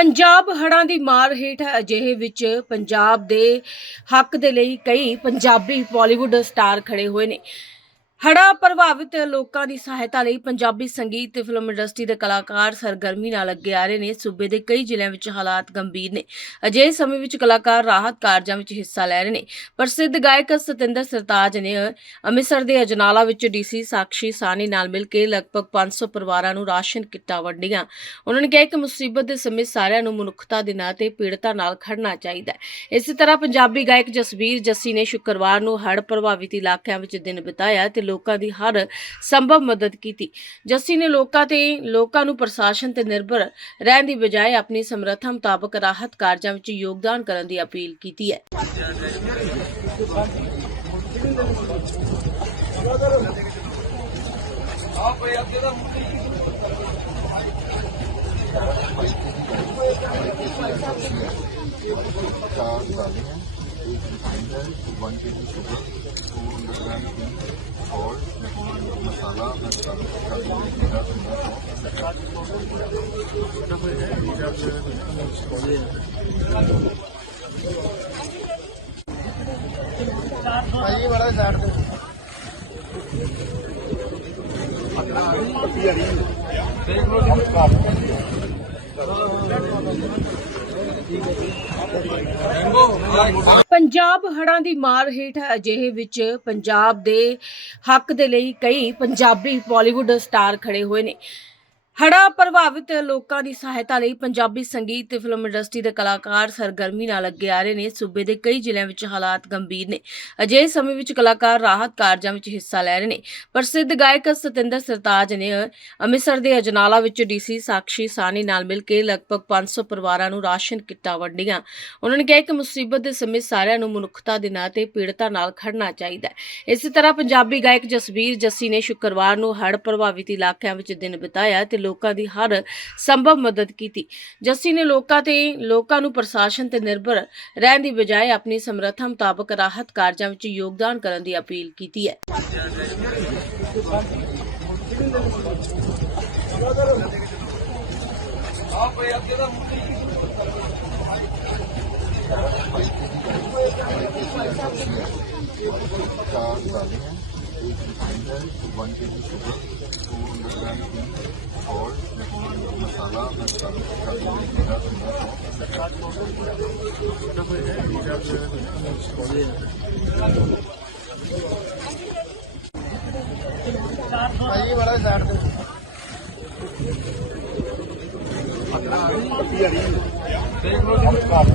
ਪੰਜਾਬ ਹੜ੍ਹਾਂ ਦੀ ਮਾਰ ਹੇਠ ਅਜਿਹੇ ਵਿੱਚ ਪੰਜਾਬ ਦੇ ਹੱਕ ਦੇ ਲਈ ਕਈ ਪੰਜਾਬੀ ਬਾਲੀਵੁੱਡ ਸਟਾਰ ਖੜੇ ਹੋਏ ਨੇ। ਹੜ੍ਹਾਂ ਪ੍ਰਭਾਵਿਤ ਲੋਕਾਂ ਦੀ ਸਹਾਇਤਾ ਲਈ ਪੰਜਾਬੀ ਸੰਗੀਤ ਤੇ ਫਿਲਮ ਇੰਡਸਟਰੀ ਦੇ ਕਲਾਕਾਰ ਸਰਗਰਮੀ ਨਾਲ ਅੱਗੇ ਆ ਰਹੇ ਨੇ। ਸੂਬੇ ਦੇ ਕਈ ਜ਼ਿਲ੍ਹਿਆਂ ਵਿੱਚ ਹਾਲਾਤ ਗੰਭੀਰ ਨੇ। ਅਜਿਹੇ ਸਮੇਂ ਵਿੱਚ ਕਲਾਕਾਰ ਰਾਹਤ ਕਾਰਜਾਂ ਵਿੱਚ ਹਿੱਸਾ ਲੈ ਰਹੇ ਨੇ। ਪ੍ਰਸਿੱਧ ਗਾਇਕ ਸਤਿੰਦਰ ਸਰਤਾਜ ਨੇ ਅੰਮ੍ਰਿਤਸਰ ਦੇ ਅਜਨਾਲਾ ਵਿੱਚ ਡੀਸੀ ਸਾਕਸ਼ੀ ਸਾਨੀ ਨਾਲ ਮਿਲ ਕੇ ਲਗਭਗ 500 ਪਰਿਵਾਰਾਂ ਨੂੰ ਰਾਸ਼ਨ ਕਿੱਟਾਂ ਵੰਡੀਆਂ। ਉਹਨਾਂ ਨੇ ਕਿਹਾ ਕਿ ਮੁਸੀਬਤ ਦੇ ਸਮੇਂ ਸਾਰਿਆਂ ਨੂੰ ਮਨੁੱਖਤਾ ਦੇ ਨਾਂ ਤੇ ਪੀੜਤਾਂ ਨਾਲ ਖੜਨਾ ਚਾਹੀਦਾ ਹੈ। ਇਸੇ ਤਰ੍ਹਾਂ ਪੰਜਾਬੀ ਗਾਇਕ ਜਸਵੀਰ ਜੱਸੀ ਨੇ ਸ਼ੁੱਕਰਵਾਰ ਨੂੰ ਹੜ੍ਹ ਪ੍ਰਭਾਵਿਤ ਇਲਾਕਿਆਂ ਵਿੱਚ ਦਿਨ ਬਿਤਾਇਆ ਤੇ ਲੋਕਾਂ ਦੀ ਹਰ ਸੰਭਵ ਮਦਦ ਕੀਤੀ। ਜੱਸੀ ਨੇ ਲੋਕਾਂ ਤੇ, ਲੋਕਾਂ ਨੂੰ ਪ੍ਰਸ਼ਾਸਨ ਤੇ ਨਿਰਭਰ ਰਹਿਣ ਦੀ ਬਜਾਏ ਆਪਣੀ ਸਮਰੱਥਾ ਮੁਤਾਬਕ ਰਾਹਤ ਕਾਰਜਾਂ ਵਿੱਚ ਯੋਗਦਾਨ ਕਰਨ ਦੀ ਅਪੀਲ ਕੀਤੀ ਹੈ। चार you can find that 1 kg sugar, 200 gram ghee, salt, masala, भाई बड़ा साइड पे देख लो ठीक है ਪੰਜਾਬ ਹੜ੍ਹਾਂ ਦੀ ਮਾਰ ਹੇਠ ਅਜਿਹੇ ਵਿੱਚ ਪੰਜਾਬ ਦੇ ਹੱਕ ਦੇ ਲਈ ਕਈ ਪੰਜਾਬੀ ਬਾਲੀਵੁੱਡ ਸਟਾਰ ਖੜੇ ਹੋਏ ਨੇ। ਹੜ੍ਹਾਂ ਪ੍ਰਭਾਵਿਤ ਲੋਕਾਂ ਦੀ ਸਹਾਇਤਾ ਲਈ ਪੰਜਾਬੀ ਸੰਗੀਤ ਤੇ ਫਿਲਮ ਇੰਡਸਟਰੀ ਦੇ ਕਲਾਕਾਰ ਸਰਗਰਮੀ ਨਾਲ ਅੱਗੇ ਆ ਰਹੇ ਨੇ। ਸੂਬੇ ਦੇ ਕਈ ਜ਼ਿਲ੍ਹਿਆਂ ਵਿੱਚ ਹਾਲਾਤ ਗੰਭੀਰ ਨੇ। ਅਜਿਹੇ ਸਮੇਂ ਵਿੱਚ ਕਲਾਕਾਰ ਰਾਹਤ ਕਾਰਜਾਂ ਵਿੱਚ ਹਿੱਸਾ ਲੈ ਰਹੇ ਨੇ। ਪ੍ਰਸਿੱਧ ਗਾਇਕ ਸਤਿੰਦਰ ਸਰਤਾਜ ਨੇ ਅੰਮ੍ਰਿਤਸਰ ਦੇ ਅਜਨਾਲਾ ਵਿੱਚ ਡੀਸੀ ਸਾਕਸ਼ੀ ਸਾਨੀ ਨਾਲ ਮਿਲ ਕੇ ਲਗਭਗ 500 ਪਰਿਵਾਰਾਂ ਨੂੰ ਰਾਸ਼ਨ ਕਿੱਟਾਂ ਵੰਡੀਆਂ। ਉਹਨਾਂ ਨੇ ਕਿਹਾ ਕਿ ਮੁਸੀਬਤ ਦੇ ਸਮੇਂ ਸਾਰਿਆਂ ਨੂੰ ਮਨੁੱਖਤਾ ਦੇ ਨਾਂ ਤੇ ਪੀੜਤਾਂ ਨਾਲ ਖੜਨਾ ਚਾਹੀਦਾ ਹੈ। ਇਸੇ ਤਰ੍ਹਾਂ ਪੰਜਾਬੀ ਗਾਇਕ ਜਸਵੀਰ ਜੱਸੀ ਨੇ ਸ਼ੁੱਕਰਵਾਰ ਨੂੰ ਹੜ੍ਹ ਪ੍ਰਭਾਵਿਤ ਇਲਾਕਿਆਂ ਵਿੱਚ ਦਿਨ ਬਿਤਾਇਆ ਤੇ ਲੋਕਾਂ ਦੀ ਹਰ ਸੰਭਵ ਮਦਦ ਕੀਤੀ। ਜੱਸੀ ਨੇ ਲੋਕਾਂ ਤੇ, ਲੋਕਾਂ ਨੂੰ ਪ੍ਰਸ਼ਾਸਨ ਤੇ ਨਿਰਭਰ ਰਹਿਣ ਦੀ ਬਜਾਏ ਆਪਣੀ ਸਮਰੱਥਾ ਮੁਤਾਬਕ ਰਾਹਤ ਕਾਰਜਾਂ ਵਿੱਚ ਯੋਗਦਾਨ ਕਰਨ ਦੀ ਅਪੀਲ ਕੀਤੀ ਹੈ। ਆਪ ਇਹ ਅੱਗੇ ਦਾ ਮੁੱਢੀ we can find them to 1 kg sugar, 200 grams of salt, masala, and ਭਾਈ ਬੜਾ ਸਾਈਡ ਤੇ ਅਗਲਾ ਆ ਰਹੀ ਪੱਤੀ ਆ ਰਹੀ ਦੇਖ ਲਓ ਜੀ ਕਾਫ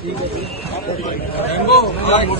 ਠੀਕ ਹੈ ਜੀ ਮੈਂਗੋ